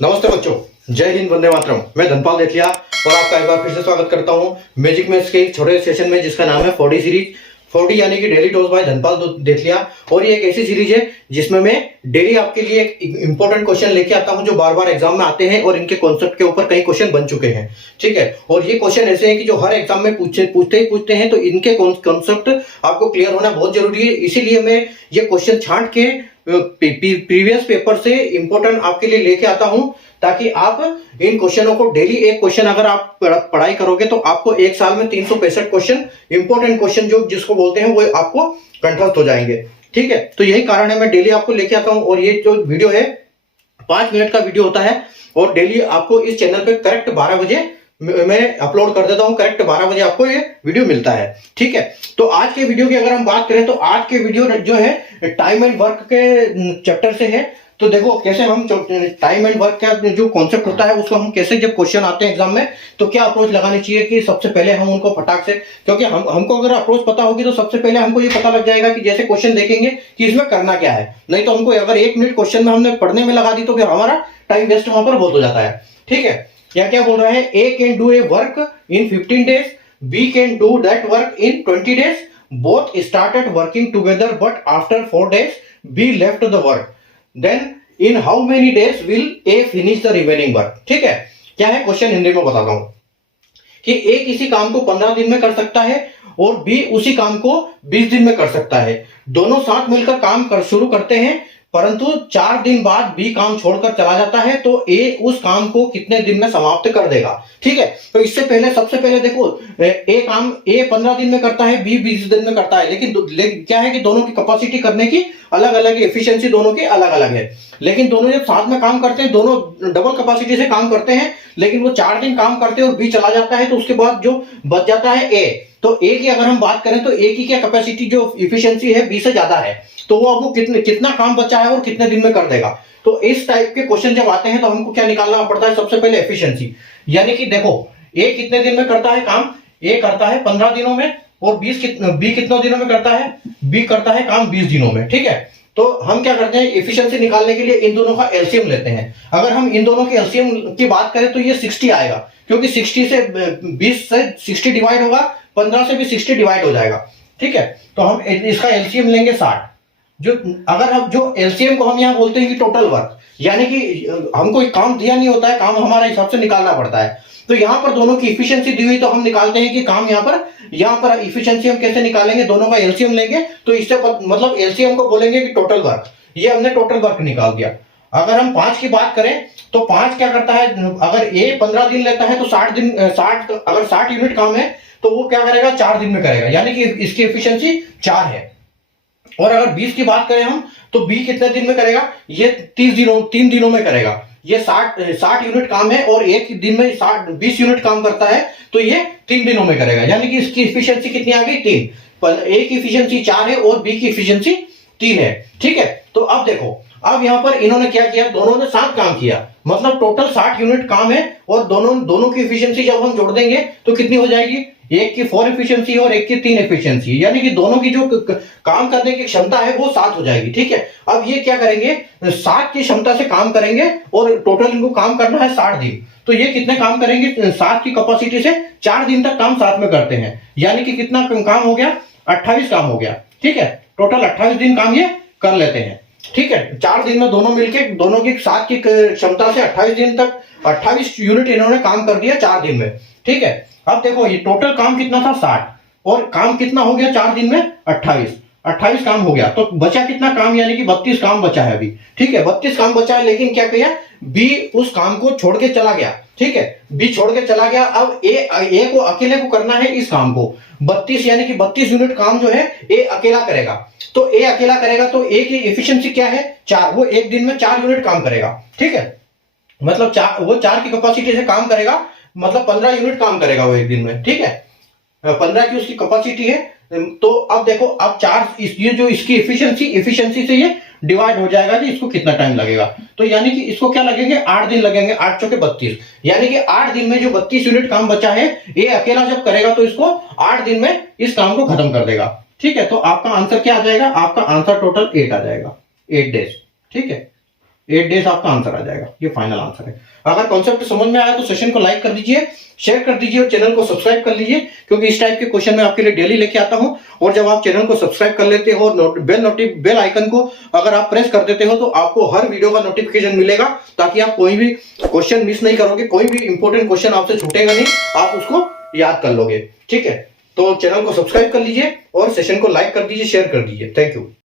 नमस्ते बच्चों, जय हिंद, वंदे मातरम। मैं धनपाल देथिया और आपका एक बार फिर से स्वागत करता हूं मैजिक मैथ्स के एक छोटे सेशन में जिसका नाम है 4D सीरीज। 4D यानी कि डेली डोज बाय धनपाल देथिया। और ये एक ऐसी सीरीज है जिसमें मैं डेली आपके लिए एक इंपॉर्टेंट क्वेश्चन लेके आता हूं जो बार बार एग्जाम में आते हैं और इनके कॉन्सेप्ट के ऊपर कई क्वेश्चन बन चुके हैं। ठीक है, और ये क्वेश्चन ऐसे हैं कि जो हर एग्जाम में पूछते हैं, तो इनके कॉन्सेप्ट आपको क्लियर होना बहुत जरूरी है। इसीलिए मैं ये क्वेश्चन छांट के प्रीवियस पेपर से इंपॉर्टेंट आपके लिए लेके आता हूं, ताकि आप इन क्वेश्चनों को डेली एक क्वेश्चन अगर आप पढ़ाई करोगे तो आपको एक साल में 365 क्वेश्चन, इंपॉर्टेंट क्वेश्चन जो जिसको बोलते हैं, वो आपको कंठस्थ हो जाएंगे। ठीक है, तो यही कारण है मैं डेली आपको लेके आता हूं। और ये जो वीडियो है 5 मिनट का वीडियो होता है और डेली आपको इस चैनल पे करेक्ट 12 बजे मैं अपलोड कर देता हूं। करेक्ट 12 बजे आपको ये वीडियो मिलता है। ठीक है, तो आज के वीडियो की अगर हम बात करें तो आज के वीडियो जो है टाइम एंड वर्क के चैप्टर से है। तो देखो कैसे हम टाइम एंड वर्क का जो कॉन्सेप्ट होता है उसको हम कैसे, जब क्वेश्चन आते हैं एग्जाम में, तो क्या अप्रोच लगानी चाहिए कि सबसे पहले हम उनको फटाक से, क्योंकि हमको अगर अप्रोच पता होगी तो सबसे पहले हमको ये पता लग जाएगा कि जैसे क्वेश्चन देखेंगे कि इसमें करना क्या है। नहीं तो हमको अगर 1 मिनट क्वेश्चन में हमने पढ़ने में लगा दी तो फिर हमारा टाइम वेस्ट वहां पर बहुत हो जाता है। ठीक है, या क्या बोल रहे हैं, A can do a work in 15 days, B can do that work in 20 days, both started working together but after 4 days B left the work, then in how many days will A finish the remaining work. ठीक है, क्या है question, Hindi में बताता हूं कि ए किसी काम को 15 दिन में कर सकता है और बी उसी काम को 20 दिन में कर सकता है। दोनों साथ मिलकर काम शुरू करते हैं, परंतु 4 दिन बाद बी काम छोड़कर चला जाता है, तो ए उस काम को कितने दिन में समाप्त कर देगा। ठीक है, तो इससे पहले सबसे पहले देखो, ए 15 दिन में करता है, बी 20 दिन में करता है, लेकिन क्या है कि दोनों की कैपेसिटी करने की अलग अलग है, एफिशिएंसी दोनों की अलग अलग है। लेकिन दोनों जब साथ में काम करते हैं, दोनों डबल कैपेसिटी से काम करते हैं, लेकिन वो 4 दिन काम करते हैं और बी चला जाता है, तो उसके बाद जो बच जाता है ए। तो ए की अगर हम बात करें तो ए की क्या कैपेसिटी, जो इफिशियंसी है, बी से ज्यादा है, तो वो आपको कितना काम बचा है और कितने दिन में कर देगा। तो इस टाइप के क्वेश्चन जब आते हैं तो हमको क्या निकालना पड़ता है, सबसे पहले एफिशिएंसी। यानी कि देखो, ए कितने दिन में करता है काम, ए करता है 15 दिनों में, और बी कितने दिनों में करता है, बी करता है काम 20 दिनों में। ठीक है, तो हम क्या करते हैं, एफिशिएंसी निकालने के लिए इन दोनों का एलसीएम लेते हैं। अगर हम इन दोनों के एलसीएम की बात करें तो ये 60 आएगा, क्योंकि 60 से 20 से 60 डिवाइड होगा, 15 से भी 60 डिवाइड हो जाएगा। ठीक है, तो हम इसका एलसीएम लेंगे 60। जो अगर हम जो एलसीएम को हम यहाँ बोलते हैं कि टोटल वर्क, यानी कि हमको एक काम दिया नहीं होता है, काम हमारा हिसाब से निकालना पड़ता है। तो यहाँ पर दोनों की इफिशियंसी दी हुई, तो हम निकालते हैं कि काम यहाँ पर इफिशियंसी हम कैसे निकालेंगे, दोनों का एलसीएम लेंगे, तो इससे मतलब एलसीएम को बोलेंगे कि टोटल वर्क। ये हमने टोटल वर्क निकाल दिया। अगर हम 5 की बात करें तो 5 क्या करता है, अगर ए 15 दिन लेता है तो 60 अगर 60 यूनिट काम है तो वो क्या करेगा, 4 दिन में करेगा, यानी कि इसकी एफिशिएंसी 4 है। और अगर 20 की बात करें हम तो बी कितने दिन में करेगा, ये 3 दिनों में करेगा। ये 60 यूनिट काम है और एक दिन में 20 यूनिट काम करता है, तो ये 3 दिनों में करेगा, यानी कि इसकी एफिशिएंसी कितनी आ गई, 3। पर ए की एफिशिएंसी 4 है और बी की एफिशिएंसी 3 है। ठीक है, तो अब देखो, अब यहां पर इन्होंने क्या किया, दोनों ने साथ काम किया, मतलब टोटल 60 यूनिट काम है, और दोनों की एफिशिएंसी जब हम जोड़ देंगे तो कितनी हो जाएगी, एक की 4 एफिशिएंसी और एक की 3 एफिशिएंसी, यानी कि दोनों की जो काम करने की क्षमता है वो 7 हो जाएगी। ठीक है, अब ये क्या करेंगे, 7 की क्षमता से काम करेंगे और टोटल इनको काम करना है 60 दिन। तो ये कितने काम करेंगे, 7 की कैपेसिटी से 4 दिन तक काम साथ में करते हैं, यानी कि कितना काम हो गया, 28 काम हो गया। ठीक है, टोटल 28 दिन काम ये कर लेते हैं। ठीक है, 4 दिन में दोनों मिलके, दोनों की 7 की क्षमता से 28 दिन तक 28 यूनिट इन्होंने काम कर दिया 4 दिन में। ठीक है, अब देखो ये टोटल काम कितना था, 60, और काम कितना हो गया 4 दिन में, 28 काम हो गया, तो बचा कितना काम, यानी कि 32 काम बचा है अभी। ठीक है, 32 काम बचा है, लेकिन क्या किया, बी उस काम को छोड़ के चला गया। ठीक है, बी छोड़ के चला गया। अब ए को अकेले को करना है इस काम को, 32 यानी कि 32 यूनिट काम जो है ए अकेला करेगा। तो ए अकेला करेगा तो ए की एफिशिएंसी क्या है, 4, वो एक दिन में 4 यूनिट काम करेगा। ठीक है, मतलब वो 4 की कैपेसिटी से काम करेगा, मतलब 15 यूनिट काम करेगा वो एक दिन में। ठीक है, 15 की उसकी कैपेसिटी है। तो अब देखो, अब 4 ये जो इसकी एफिशिएंसी से ये डिवाइड हो जाएगा कि इसको कितना टाइम लगेगा, तो यानी कि इसको क्या लगेंगे, 8 दिन लगेंगे, 8 चौके 32, यानी कि 8 दिन में जो 32 यूनिट काम बचा है ये अकेला जब करेगा तो इसको 8 दिन में इस काम को खत्म कर देगा। ठीक है, तो आपका आंसर क्या आ जाएगा, आपका आंसर टोटल 8 आ जाएगा, 8 डेज। ठीक है, 8 डेज आपका आंसर आ जाएगा, ये फाइनल आंसर है। अगर कॉन्सेप्ट समझ में आया तो सेशन को लाइक कर दीजिए, शेयर कर दीजिए और चैनल को सब्सक्राइब कर लीजिए, क्योंकि इस टाइप के क्वेश्चन मैं आपके लिए डेली लेके आता हूं। और जब आप चैनल को सब्सक्राइब कर लेते हो और बेल आइकन को अगर आप प्रेस कर देते हो तो आपको हर वीडियो का नोटिफिकेशन मिलेगा, ताकि आप कोई भी क्वेश्चन मिस नहीं करोगे, कोई भी इंपॉर्टेंट क्वेश्चन आपसे छूटेगा नहीं, आप उसको याद कर लोगे। ठीक है, तो चैनल को सब्सक्राइब कर लीजिए और सेशन को लाइक कर दीजिए, शेयर कर दीजिए। Thank you.